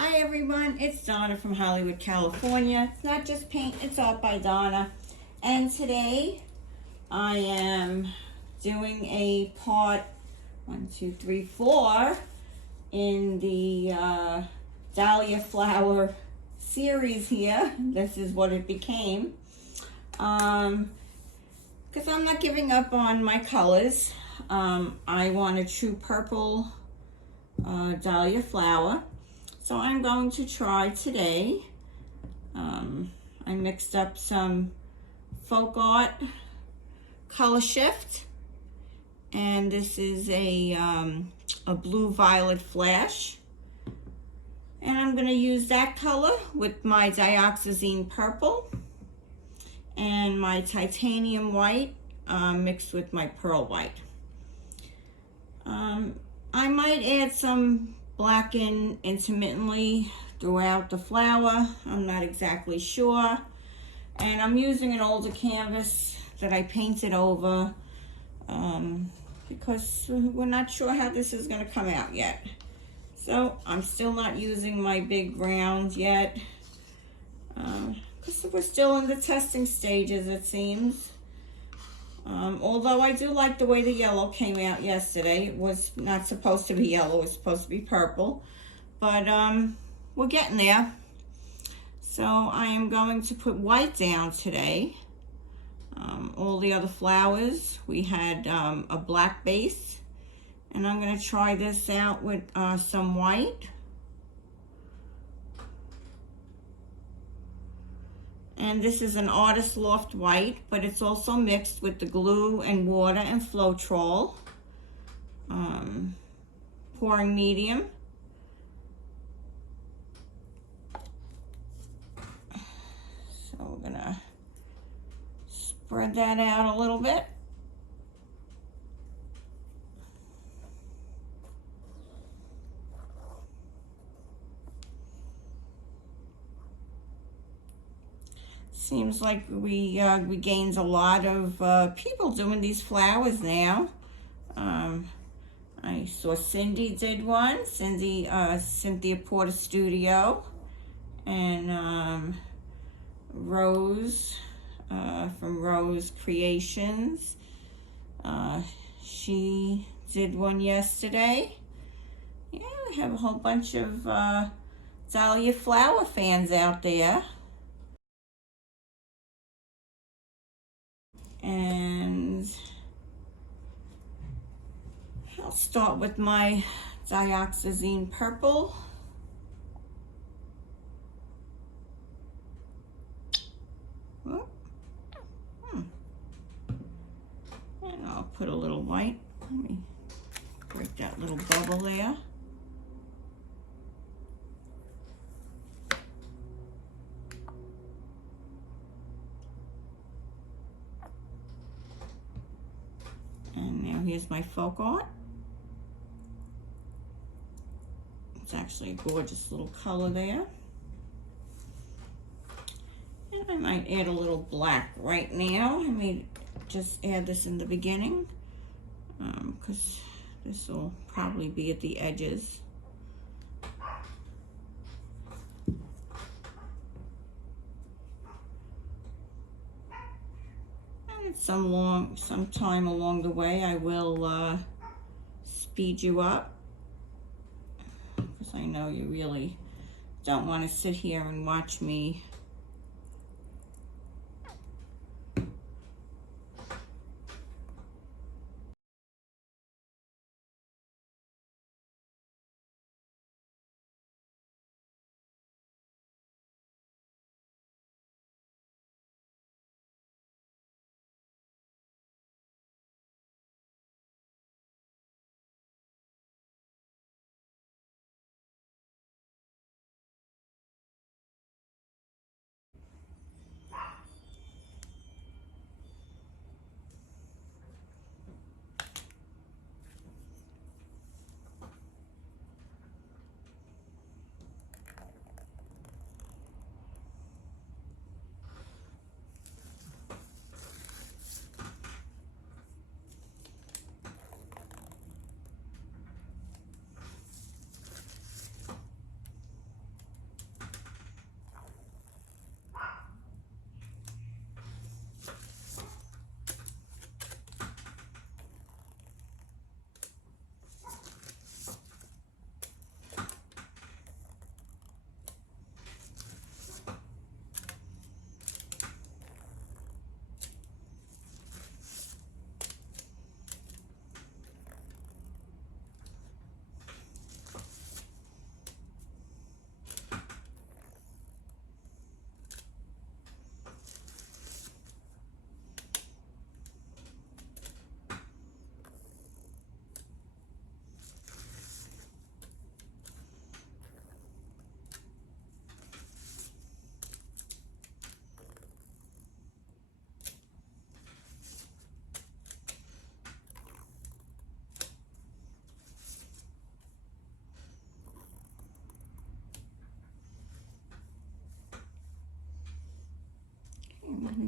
Hi everyone, it's Donna from Hollywood, California. It's not just paint, it's art by Donna. And today I am doing a part 4 in the Dahlia flower series here. This is what it became. Because I'm not giving up on my colors. I want a true purple dahlia flower. So I'm going to try today. I mixed up some folk art color shift, and this is a blue violet flash, and I'm going to use that color with my dioxazine purple and my titanium white mixed with my pearl white. I might add some black in intermittently throughout the flower. I'm not exactly sure. And I'm using an older canvas that I painted over because we're not sure how this is going to come out yet. So I'm still not using my big round yet because we're still in the testing stages, it seems. Although I do like the way the yellow came out yesterday. It was not supposed to be yellow, it was supposed to be purple. But we're getting there. So I am going to put white down today. All the other flowers, we had a black base. And I'm going to try this out with some white. And this is an Artist Loft white, but it's also mixed with the glue and water and Floetrol. Pouring medium. So we're gonna spread that out a little bit. Seems like we gained a lot of people doing these flowers now. I saw Cindy did one, Cynthia Porter Studio, and Rose from Rose Creations. She did one yesterday. Yeah, we have a whole bunch of dahlia flower fans out there. And I'll start with my dioxazine purple. And I'll put a little white. Let me break that little bubble there. And now here's my folk art. It's actually a gorgeous little color there. And I might add a little black right now. I may just add this in the beginning because this will probably be at the edges. And some time along the way I will speed you up, because I know you really don't want to sit here and watch me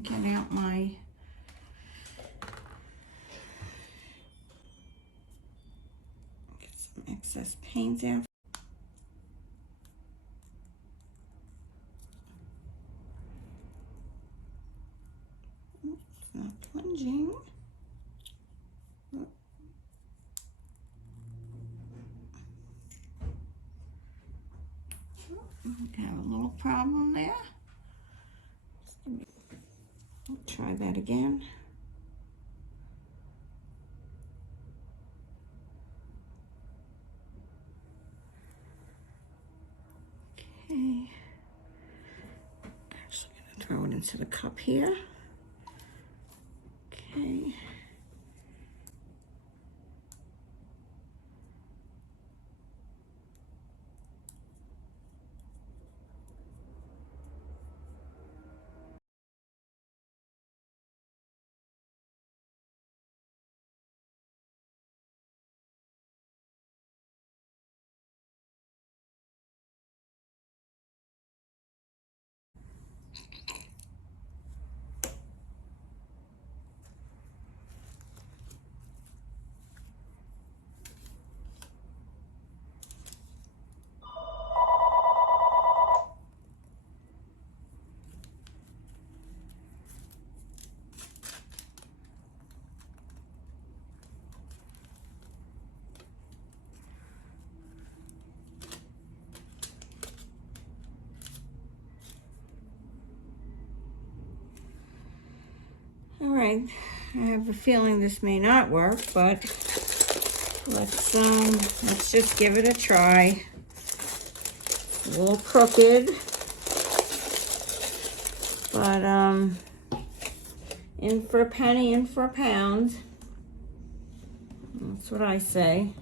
get out my get some excess paint out. It's not plunging. Have a little problem there. Try that again. Okay. Actually gonna throw it into the cup here. Okay. All right, I have a feeling this may not work, but let's just give it a try. It's a little crooked, but in for a penny, in for a pound. That's what I say.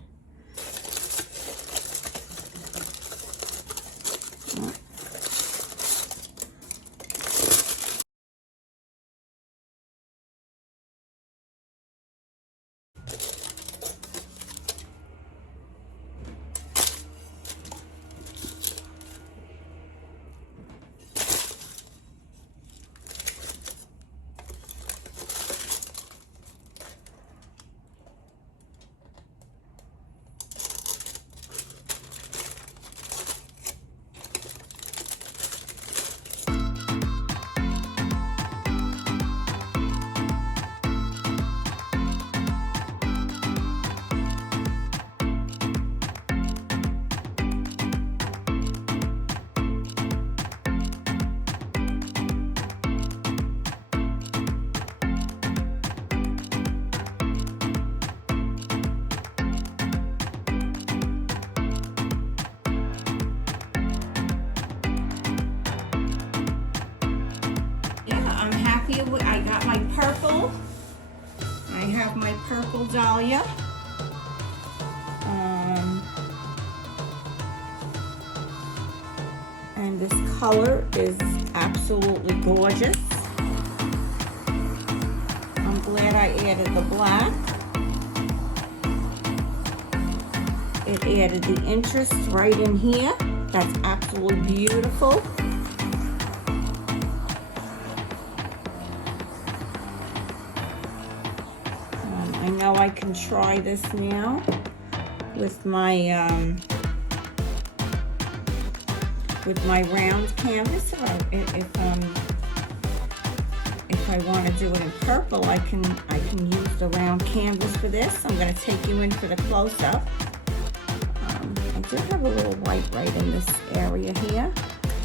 I got my purple. I have my Purple Dahlia. And this color is absolutely gorgeous. I'm glad I added the black. It added the interest right in here. That's absolutely beautiful. I know I can try this now with my round canvas. If I want to do it in purple, I can use the round canvas for this. I'm going to take you in for the close-up. I do have a little white right in this area here,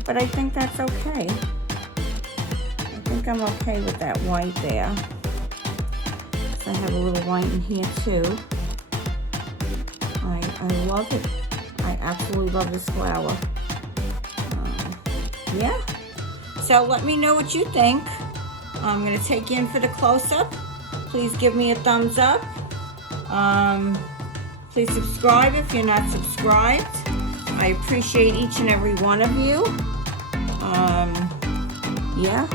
but I think that's okay. I think I'm okay with that white there. I have a little white in here too. I love it. I absolutely love this flower. Yeah. So let me know what you think. I'm going to take you in for the close-up. Please give me a thumbs up. Please subscribe if you're not subscribed. I appreciate each and every one of you. Yeah.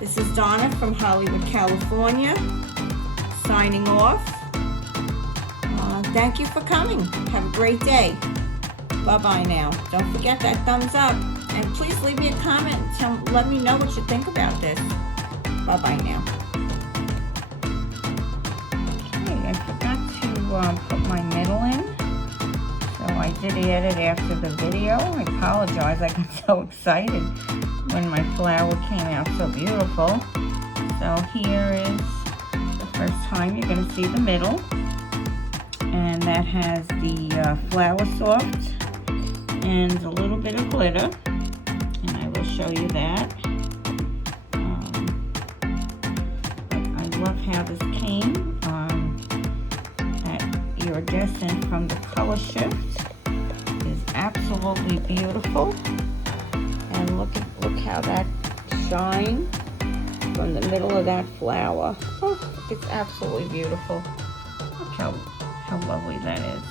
This is Donna from Hollywood, California, signing off. Thank you for coming. Have a great day. Bye-bye now. Don't forget that thumbs up. And please leave me a comment. Let me know what you think about this. Bye-bye now. Okay, I forgot to put my middle in. So I did add it after the video. I apologize, I got so excited when my flower came out so beautiful. So here is the first time you're going to see the middle. And that has the flower soft and a little bit of glitter. And I will show you that. I love how this came. That iridescent from the color shift is absolutely beautiful. And look how that shines from the middle of that flower. Oh, it's absolutely beautiful. Look how lovely that is.